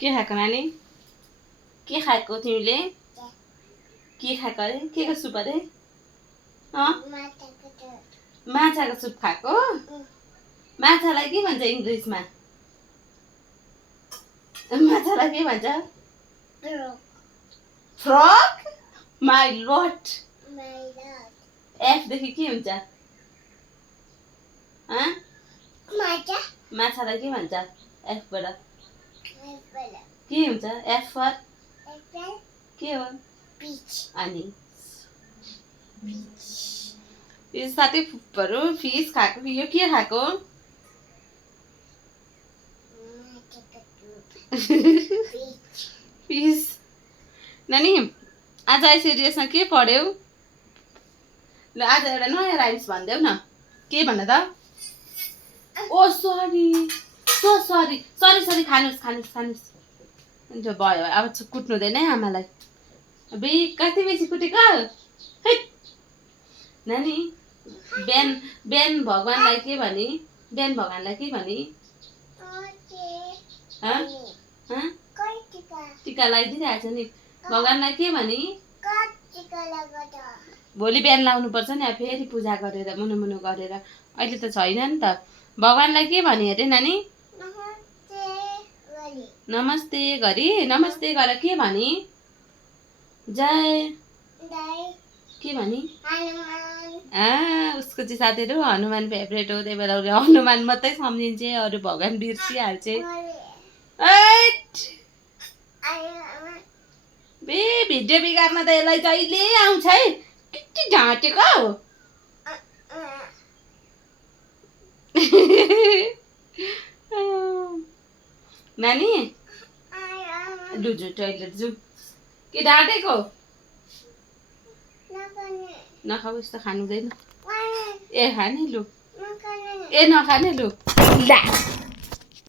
के खाएको नानी के खाएको तिमीले के खाएको अरे के को सुप अरे माछाको सुप खाएको माछालाई के भन्छ इङ्ग्लिसमा माछालाई के भन्छ फ्रग माई लट एफ देखि के हुन्छ माछालाई के भन्छ एफबाट के हुन्छ एफ फर के हो अनि साथै फुप्पहरू फिस खाएको यो के खाएको फिस नानी आज आइसिडिएसमा के पढ्यौ ल आज एउटा नयाँ राइम्स भनिदेऊ न के भन त ओ सरी सरी सरी सरी खानुहोस् खानुहोस् खानुहोस् हुन्छ भयो अब कुट्नु हुँदैन है आमालाई बे कति बेसी कुटेको है नानी बिहान बिहान भगवानलाई के भनी बिहान भगवानलाई के भनी टिका लगाइदिइरहेको छ नि भगवानलाई के भनी भोलि बिहान लाउनुपर्छ नि अब फेरि पूजा गरेर मुनुमुनु गरेर अहिले त छैन नि त भगवानलाई के भनी अरे नानी नमस्ते गरी नमस्ते गर के भनी जय के भनी उसको चाहिँ साथीहरू हनुमान फेभरेट हो त्यही भएर उसले हनुमान मात्रै सम्झिन्छ अरू भगवान बिर्सिहाल्छ बे भिडियो बिगार्न त यसलाई जहिले आउँछ है के ढाँटेको नानी लुजु टोइलेट जु के ढाँटेको नखाऊ यस्तो खानु हुँदैन ए खाने लु ए नखाने लु ला